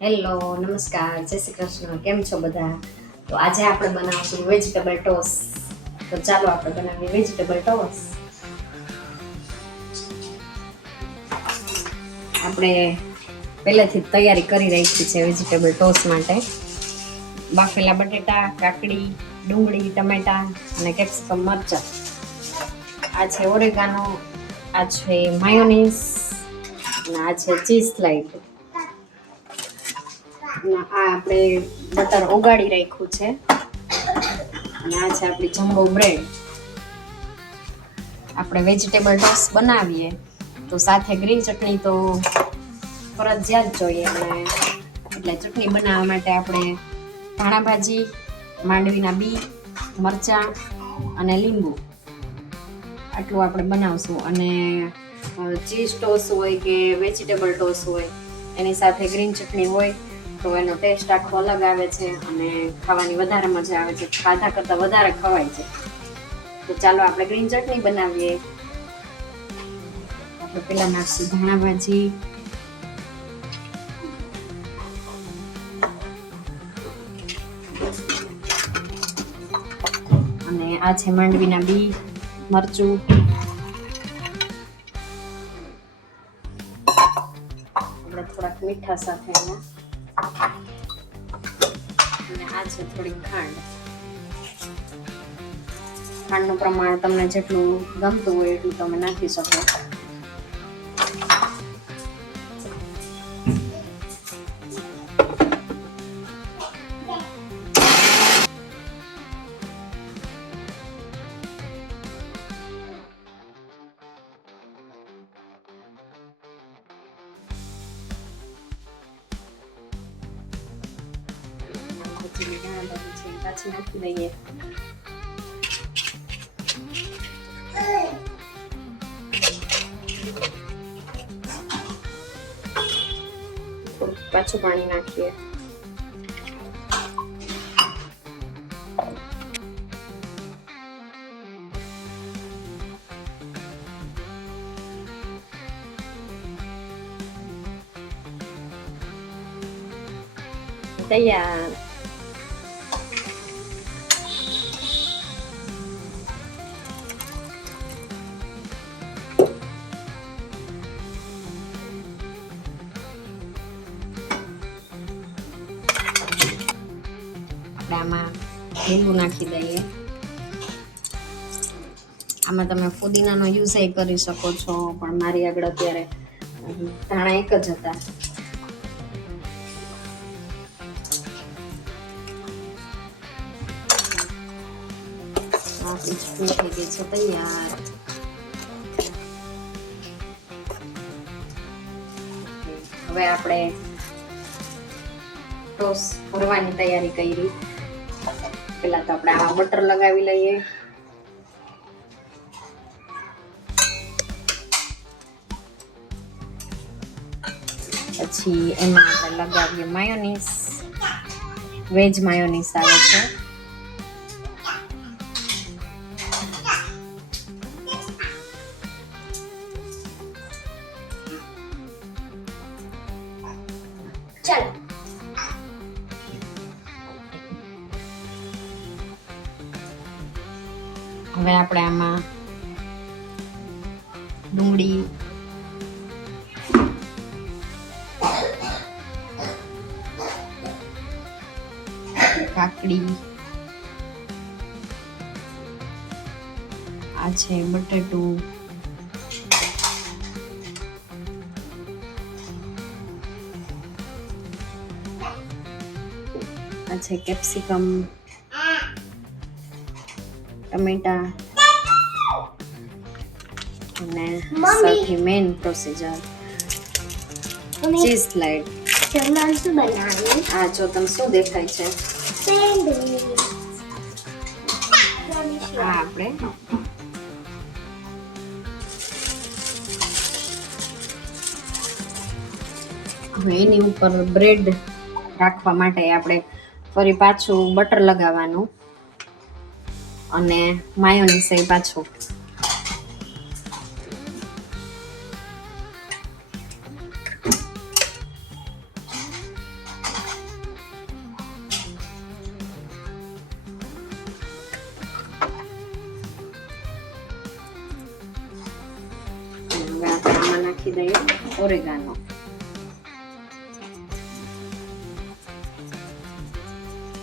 Hello, નમસ્કાર, જય શ્રી કૃષ્ણ. કેમ છો બધા? તો આજે આપણે બનાવશું વેજીટેબલ ટોસ. તો ચાલો આપણે બનાવીએ વેજીટેબલ ટોસ. આપણે પહેલેથી તૈયારી કરી રાખી છે વેજીટેબલ ટોસ માટે. બાફેલા બટેટા, કાકડી, ડુંગળી, ટમેટા અને કેપ્સિકમ મરચાં. આ છે ઓરેગાનો, આ છે માયોનીઝ અને આ છે ચીઝ સ્લાઇડ. આ આપણે બટર ઓગાળી રાખ્યું છે અને આ છે આપણી જમ્બો બ્રેડ. આપણે વેજીટેબલ ટોસ બનાવીએ તો સાથે ગ્રીન ચટણી તો ફરજિયાત જોઈએ. અને એટલે ચટણી બનાવવા માટે આપણે ધાણા ભાજી, માંડવીના બી, મરચાં અને લીંબુ આટલું આપણે બનાવશું. અને ચીઝ ટોસ હોય કે વેજીટેબલ ટોસ હોય એની સાથે ગ્રીન ચટણી હોય તો એનો ટેસ્ટ આખો અલગ આવે છે અને ખાવાની વધારે મજા આવે છે, ખાધા કરતાં વધારે ખવાય છે. તો ચાલો આપણે ગ્રીન ચટણી બનાવીએ. આપણે પહેલાં નાખશું ધાણા ભાજી, અને આ છે માંડવીના બી, મરચું, આપણે થોડાક મીઠા સાથે અને આ છે થોડી ખાંડ. ખાંડનું પ્રમાણ તમને જેટલું ગમતું હોય એટલું તમે નાખી શકો. પાછી નાખી દઈએ. પાછું પાણી નાખીએ. તૈયાર. આમાં લીંબુ નાખી દઈએ. આમાં તમે ફુદીનાનો યુઝ કરી શકો છો, પણ મારી આગળ અત્યારે ધાણા એક જ હતા. આપણી ચટણી થઈ ગઈ છે તૈયાર. હવે આપણે ટોસ ભરવાની તૈયારી કરી. પેલા તો આપણે આમાં બટર લગાવી લઈએ. પછી એમાં આપણે લગાવીએ માયોનીઝ. વેજ માયોનીઝ આવે છે. ચાલો હવે આપણે આમાં ડુંગળી, કાકડી, આ છે બટેટું, આ છે કેપ્સિકમ, ટમેટા અને સૌથી મેઇન પ્રોસીજર ચીઝ સ્લાઇડ. આ જો તમે શું દેખાય છે આ આપણે હવે એની ઉપર બ્રેડ રાખવા માટે આપણે ફરી પાછું બટર લગાવવાનું અને માયોનીઝ પાછું. નાખી દઈએ ઓરેગાનો.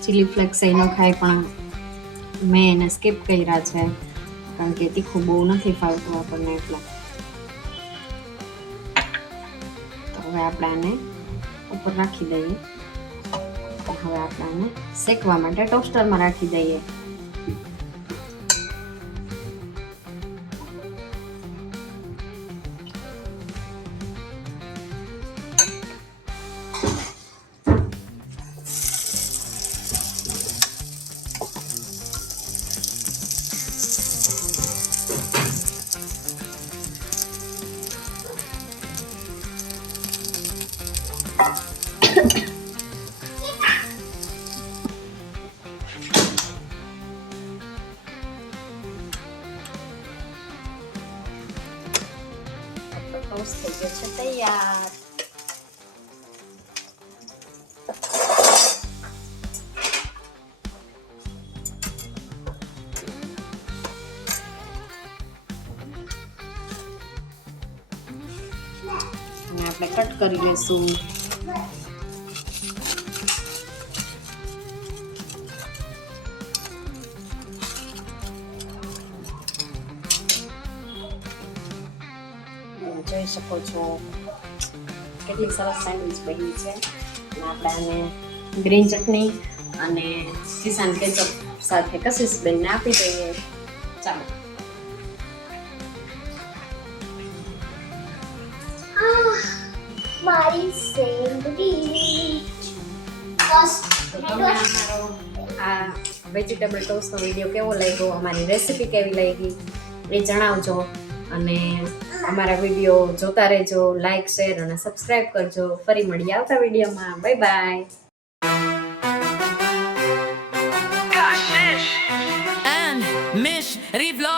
ચીલી ફ્લેક્સ એ ન ખાય પણ મેં એને સ્કીપ કર્યા છે કારણ કે તીખું બહુ નથી ફાવતું આપણને એટલે. તો હવે આપણે આને ઉપર રાખી દઈએ. હવે આપણે આને શેકવા માટે ટોસ્ટરમાં રાખી દઈએ. ટોસ્ટ થઈ ગયો છે તૈયાર. અને આપણે કટ કરી લેશું. જોઈ શકો છો કેટલી સરસ સેન્ડવિચ બની છે. અને આપણે આને ગ્રીન ચટણી અને કિસાન કેચઅપ સાથે કશિશ બેનને આપી દઈએ. ચાલો. મારી સેન્ડવિચ. તો તમને અમારો આ વેજીટેબલ ટોસ્ટનો વિડીયો કેવો લાગ્યો, અમારી રેસીપી કેવી લાગી એ જણાવજો. અને અમારા વિડીયો જોતા રહેજો, લાઈક શેર અને સબસ્ક્રાઇબ કરજો. ફરી મળીએ આવતા વિડીયોમાં. Bye bye. And Miss Revlog.